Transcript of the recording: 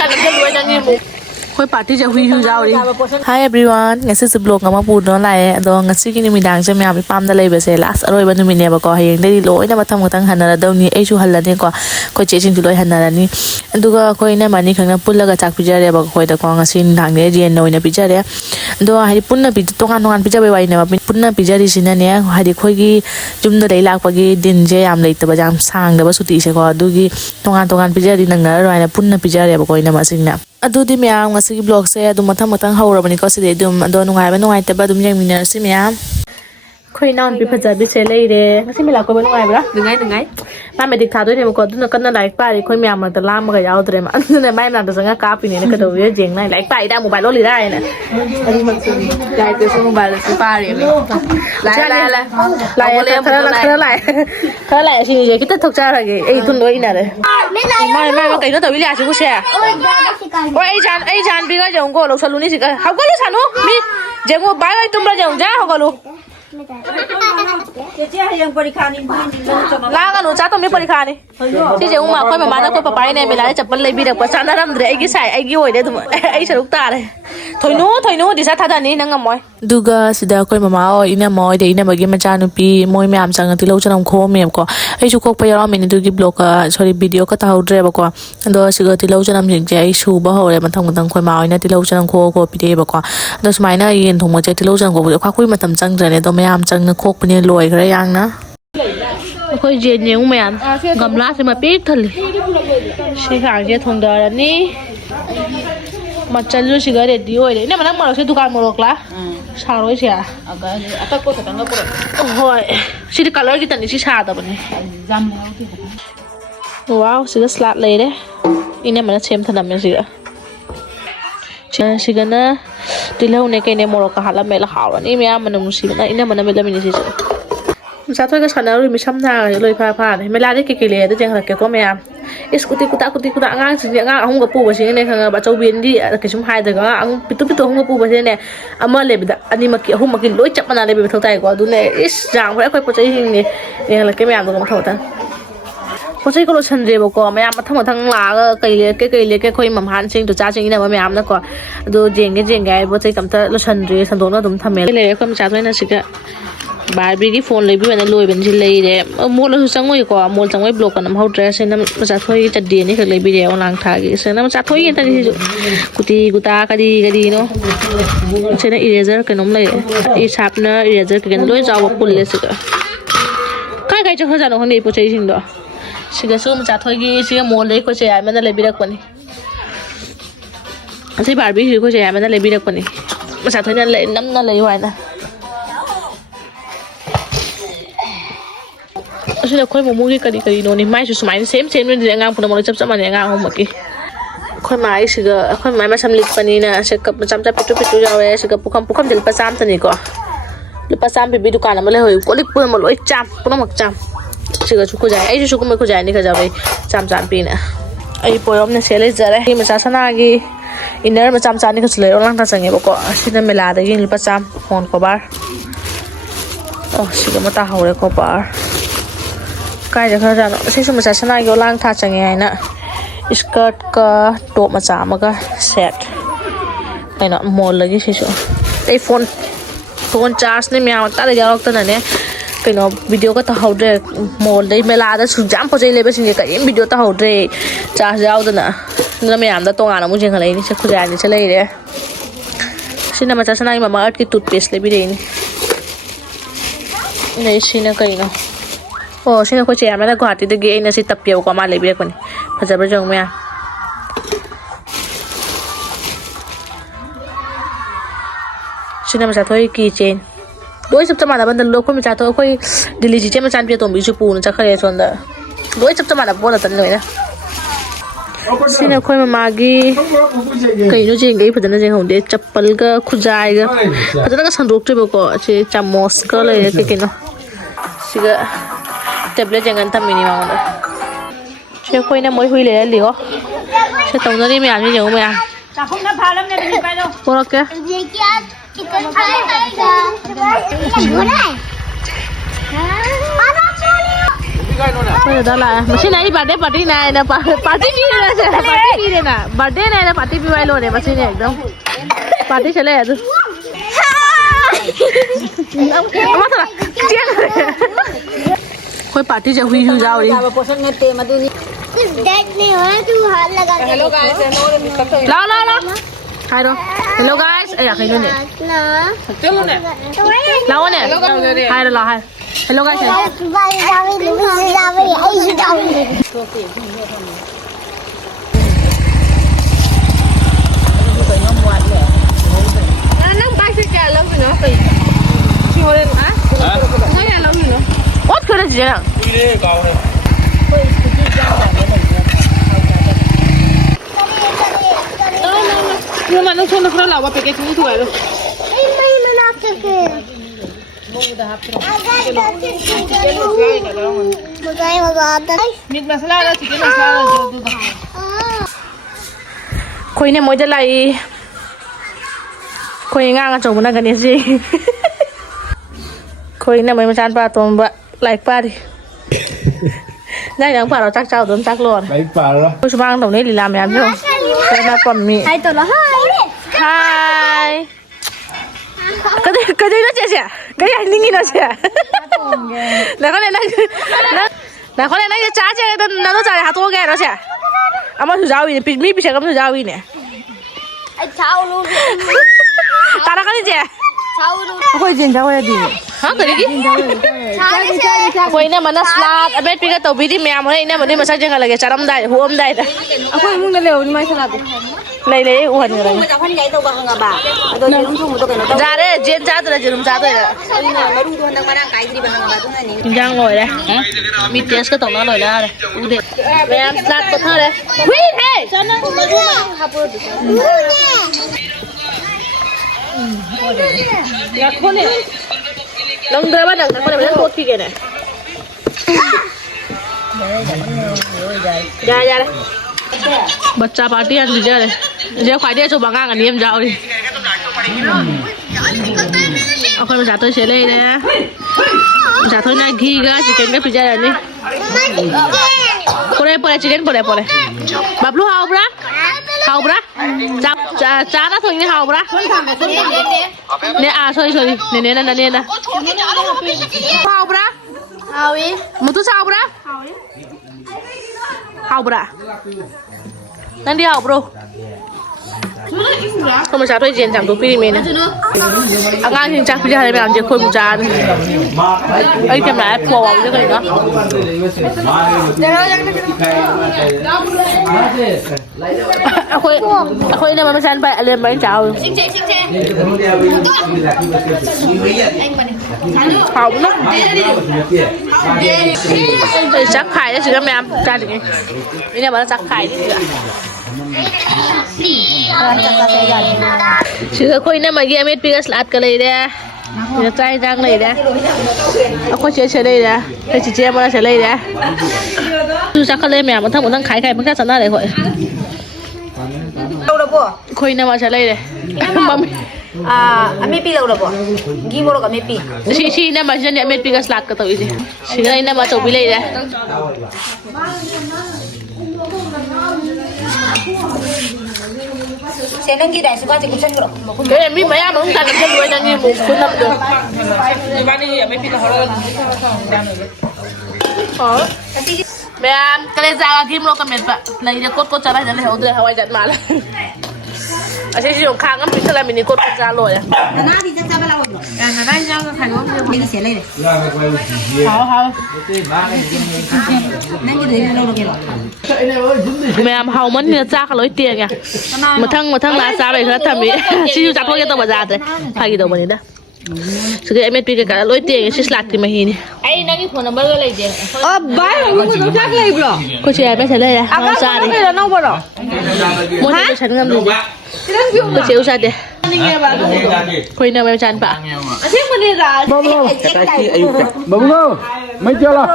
กันจะรวยจังนี่มุกค่อยปาที่จะหุยหุยเจ้าดิ Hi everyone งั้นสิบโลกงามาปูนอะไรดองงั้นสิกินมีดังใช่ไหมไปปั๊มได้เลยเบสเล่อร่อยบันทึกมีเนี่ยบอกว่าเฮงได้ดีโลยนะมาทำกันตั้งหันนาดาวนี้ไอชูหันละเนี่ยก็เจชินจุลอยหันนาดนี้ดูก็ค่อยเนี่ยมันนี่ครั้งนั้นปุ่นแล้วก็จากพิจารณาบอกค่อยแต่ก็งั้นสิดังเนี่ยเรียนน้อยเนี่ยพิจารณาดูให้ปุ่นน่ะพิจารณาพิจารณาไว้เนี่ยว่าปุ่นน่ะพิจารณาสินะเนี่ยให้ดีค่อยกี่จุ่มตัวได้หลักว่ากี่ดินเจียมเลยแต่ว่าจำสร้างแต่ว่าสุดที่ใช่ก็ดูกี่ตรงงานพิจารณาหนังนั้นอะไรเนี่ยปุ่นน่ะพิจารณาบอกค่อยเนี่ยมาสิ่งเนี่ยดูดิเมียงั้นสิบล็อกเสียดูมาทั้งหัวเราบันนี้ก็สิเดี๋ยวดูนุ่งไงไม่นุ่งไงแต่บ้าดูยังมีเนื้อสิเมียค่อยนอนไปพัฒนาบิเชลเลยเด้งั้นสิเมียเราก็ไม่นุ่งไงไปละหนึ่งไงมาไม่ติดขาด้วยเนี่ยมันก็ดูนักนั่นไลฟ์ไปค่อยเมียมันแต่ล่ามมันก็ยาวเลยมันเนี่ยไม่นานแต่สังกัดปีนี้ก็ดูเยอะจริงนะไลฟ์ไปได้โมบายรถเลยได้นะอันนี้มันคือไลฟ์คือโมบายซื้อป้าเลยไลฟ์สิ่งนี้คิดจะถูกใจอะไรไอ้ทุนด้วยนี่เลยไม่มันไก่ตัวตัววิลลี่อาชิบุเช่โอ้ยไอ้จานพี่ก็จะงงลูกสาวลูนี่สิก็เขาก็ลูกสาวลูมีเจ้าบ้านไอ้ตุ้มเราจะงงจ้าเขาก็ลูกลากันลูกจ้าต้องมีบริการนี่ที่เจ้ามาค่อยมาบ้านแล้วค่อยไปเนี่ยเวลาจับมันเลยบีเด็กประชาชนนั่นเลยไอ้กี่สายไอ้กี่โวยเด้อทุกไอ้สรุปตาเลยถอยนู้ดิฉันท่านี้นั่งกับมอยดูก็สิเดี๋ยวค่อยมาอ๋ออินะมอยเดี๋ยวอินะมากินมาจานุปีมอยไม่อ่านจังที่เราจะนำโค้งเมียบก็ไอ้ชุกก็ไปรอมินิดูกิบล็อกสอรี่วิดีโอก็ตาหูเดรบอกว่าดูสิก็ที่เราจะนำสิ่งใจชูบ้าเหรอมันทำกันตั้งค่อยมาอ๋อเนี่ยที่เราจะนำโค้งก็ปีเดียบอกว่าดูสมัยนั้นยินถุงมือใจที่เราจะนำโค้งเดี๋ยวข้าคุยมาทำจังใจเนี่ยต้องไม่อ่านจังนะโค้งเป็นยังรวยก็ได้ยังนะค่อยเจียนยังไม่อ่านกำลังจะมาปีกทะเลใช่ค่ะเจียทงดารานี่มาจัลลูสิกาเรดีโอ้ยเนี่ยมันนั่งมาเราใช้ตุการมรกละชาโร่เชียआता को तंगा परโอ้ยสิเดคัลเลอร์กี่ตันนี่สิชาตะบันนี่ว้าวสิกาสลัดเลยเด้อีเนี่ยมันเชมถนำยังสิกาสิกานะติเลวเนี่ยแกเนี่ยมรกหัดละเมละขาวนี่เมียมันนุ่มสินะอีเนี่ยมันไม่ละมินิสิชาถ้วยก็ชนะเลยมีช้ำหน้าเลยพาไม่ลาได้เกลี่ยได้จังหวะแกก็ไม่อ่ะกุติกุตะง่ายสิ่งนี้ง่ายห้องกับปูบสิ่งนี้ค่ะบัจจุบันที่เกิดชุ่มหายแต่ก็ปิดห้องกับปูสิ่งนี้อามาเลยอันนี้มาห้องมากินร้อยจับมันอะไรไปทั้งใจกว่าดูเนี่ยจางเพราะค่อยปวดใจสิ่งนี้เนี่ยแหละแกไม่อ่านตรงนั้นเท่านั้นปวดใจก็รู้ชันเรียบก็ไม่อ่านมาทั้งหลายเกลี่ยค่อยมั่มหันสิ่งตัวจ้าสิ่งนี้ไม่อ่านนะก็ดูเจงไงปวดใจกำลังรู้ชันเรียสันโดนว่าตุ้มทำเองเลยค่อยมาจ้าด้วยนะสิกะบาร์บี้ที่โฟนเลยพี่วันนั้นรวยเป็นชิ้นเลยเด้มูลเราสั่งไว้กว่ามูลสั่งไว้บล็อกกันน้ำเขาเดรสนั้นมาจากถ้วยจัดเดียนี่คือเลยพี่เดียวล้างทากิซึ่งนั้นมาจากถ้วยยันตาที่กุตากดีเนาะเช่นอีเรเซอร์กันน้องเลยอีชาร์ปเนอร์อีเรเซอร์กันด้วยจาวปุ่นเลยสิกะใครจะเข้าใจน้องคนนี้ผู้ชายสิ่งเดียวสิกะสู้มาจากถ้วยกี่สิกะมูลเลยก็ใช้มันนั่นเลยพี่เด็กคนนี้ใช่บาร์บี้คือก็ใช้มันนั่นเลยพี่เด็กคนนี้มาจากถ้วยนั่นเลยน้ำนั่นเลยไว้นะฉันจะค่อยมามุ่งที่กะดีโน่นนี่ไม่ชุดสมัยเซมนี่เดี๋ยวงานพนักงานจับมันเดี๋ยวงานห้องเมื่อกี้ค่อยมาอีกสิก็ค่อยมาสำลิดปนีนะสิกับประจำจะปิดยาวเลยสิกับปุ๊กจะประจำตัวนี้ก็หรือประจำไปดูการแล้วมาเลยก็ลิกปุ่นมาเลยจำปุ่นมาจำสิกับชุกใจไอ้ชุกไม่คุยใจนี่ก็จะไปจำปีนะไอ้ปอยอมเนี่ยเสียเลยจะเลยที่มันจะชนะกี่อินเนอร์มาจำนี่ก็เลยร่างทางสังเกตบอกว่าสินั่นเวลาได้ยินหรือประจำหอนกบาร์โอ้สิกับมาตาหัวเลยกบาร์ใกล้จะเข้าใจแล้วใช่สมัยฉันนายโยล่างท่าจังไงนะสเกิร์ตก็โตมาจากมันก็เสร็จไอ้เนาะโมดเลยที่ใช่ชัวไอโฟนชาร์จเนี่ยมีอะไรตั้งแต่ยาวตั้งแต่เนี่ยเป็นเนาะวิดีโอก็ต่อหัวเด็กโมดเลยเวลาได้สุดจำพอใจเลยไปสิ่งเดียวกับวิดีโอต่อหัวเด็กชาร์จยาวตั้งแต่นั่นไม่ยามได้ตรงอ่ะมุ้งจริงอะไรนี่ฉันคุยกันนี่ฉันเลยเนี่ยฉันน่ะมาจากฉันนายมาอัดกี่ตูดเพสเลยพี่เดนนี่ฉันน่ะกันเนาะโอ้ฉันก็เชื่อไม่ได้กว่าที่จะเกี่ยนสิตับเปียวกว่ามาเลยเบียกคนนี้พอจะไปจงไหมอ่ะฉันน่ะมาจากที่กี่เจนด้วยสับจำมาแล้วบันทึกโลกคนมาจากที่ค่อยดิลิจิเจมันจานเปียตัวมีชูปูนจากใครส่วนเด้อด้วยสับจำมาแล้วพอแล้วตันเลยนะฉันน่ะค่อยมากี้ใครนู้นจริงไงพอจะนั่งจริงของเด็กจับปลก็ขุดใจก็พอจะนั่งก็สันรุปจะบอกว่าฉันจำมอสก็เลยกินเนาะสิก็tablet jangan tam ini mau dah. Saya kau ini mau hui le liho. Saya tahu nanti ni ambil jauh ni. Cakap nak phalam ni beli pai lo. Kau nak ke? Kita phay pai ga. Boleh. Ada boleh. Bây giờ đó là machine này birthday party này là party भी है ना party भी है ना birthday này là party भी वाले होने machine है एकदम party चले यार अम्मा थोड़ा कोई party जब हुई जाओ रही Hello guys, लाओ hai đâu hello guys ấy à cái luôn nè लाओ nè hai đâu là hai hello guys What could it be? Nhưng mà nó cho nó là cái chúng tuổi rồi. Khối này mới ra lại khối ngang ở chỗ nó gần như gì? Khối này mới chán ba tuần bận lại ba đi. Đây là phải nó chắc chào tuần chắc luôn. Lấy phà đó. Tôi sẽ mang đồng đấy đi làm gì không? Đây là còn mì. Hai tuần là Hai. Cái gì nó chết chả? Cái gì linh nó chả? Là con này là con này nó chả chả nó chả hạt to cái nó chả. Ama thủ giáo gì? Mi bị chả cầm thủ giáo gì nè? Anh cháu luôn. Ta đã cái gì chả? Cháu luôn. Khôi gì cháu cái gì? Hả cái gì? Khôi này mà nó salad, anh biết cái tàu bí đi mèo này này mà đi mà sao chơi cái là cái chatlamdai, huamdai đó. Khôi muốn leo nhưng mà salad. Lấy uẩn cái này. Khôi nhảy tàu bằng ngà bà. Tôi chỉ đúng không tôi cái nó. Ra đấy, chiến cha tôi là chiến cha tôi là. Nó đúng tôi đang mang cái gì bằng ngà bà tôi này. Kim Giang ngồi đây. Mi test cái tổng nó ngồi đây. U đây. Mẹ em salad có thơ đây. Wait hey. Cho nó học được. Ya khôn này. Long đưa bắt đầu con này nó tốt khi cái này. Ra đây. Bच्चा party ăn gì đây? Giờ phải đi cho bà ngang anh em dạo đi. Aku mau jatuh sih deh. Jatuhnya giga chicken ke pijare ni. Boleh chicken boleh. Bablu hau bra? Cha nó thôi như hau bra. Nè sorry. Nè. Hau bra? Hawi. Mutu hau bra? Hau bra. Nanti hau bro. Không mà cháu tôi diện chẳng tụi phi mình à ngang thì chắc phi ra đây làm gì khôi một trà này ấy thêm là phô vào cái này nữa khôi này mà mới sang bậy lên mấy cháu hỏng lắm chắc khải đấy chỉ có mềm ra được cái này mà nó chắc khải đấy Chứ khôi này mà ghi em biết salad cái này đấy Nó trai răng này đấy Aku chơi đây đấy Cái chị em nó chơi đây đấy Chứ chắc cái này mẹ một thằng khái một thằng sẵn ra đấy khôi Đâu đâu bộ? Khôi này mà chơi đây đấy Ame pi đâu đâu bộ? Ghi mua cái ame pi Chị này mà chơi em biết salad cái tụi gì Chị này mà chụp đây đấy Saya nang kita suka cukup sen bro. Cái em biết mấy anh không thành cái đuôi như một cuốn năm được mẹ cái này ra kim lo cái mệt vậy nàyจะcốtจะได้จะเหาเดือดหอยจัดมาแล้วอาชีพของข้างก็มีเท่าไรมีนี่cốtจะเลยอ่ะ Nah, di sana bala wono. Nah, nah yang kan wo ini sele deh. 好 Nang gitu ini lo kilo. แม่เฮามันเนื้อจ้ากันเลยเตียงอ่ะมาทั้งร้านซาเลยครับทำนี้ชิวจับพวกแกตัวมาจ้าเลยพากี่ตัวมาเนี่ยนะสุดท้ายเอ็มพีกันเลยเตียงชิสลัดกันมาฮีนี่ไอ้นั่งกี่คนน้ำมันก็เลยเดียวบ้ามึงต้องจักเลยบล็อกกูเชียร์ไม่ใช่เลยนะน้องซาดิน้องบล็อกมันจะฉันทำดูกูเชียร์ซาดิคุยน้ำไม่ฉันปะอาชีพมันนี่ร้าน Bông luôn. Mấy chưa lo.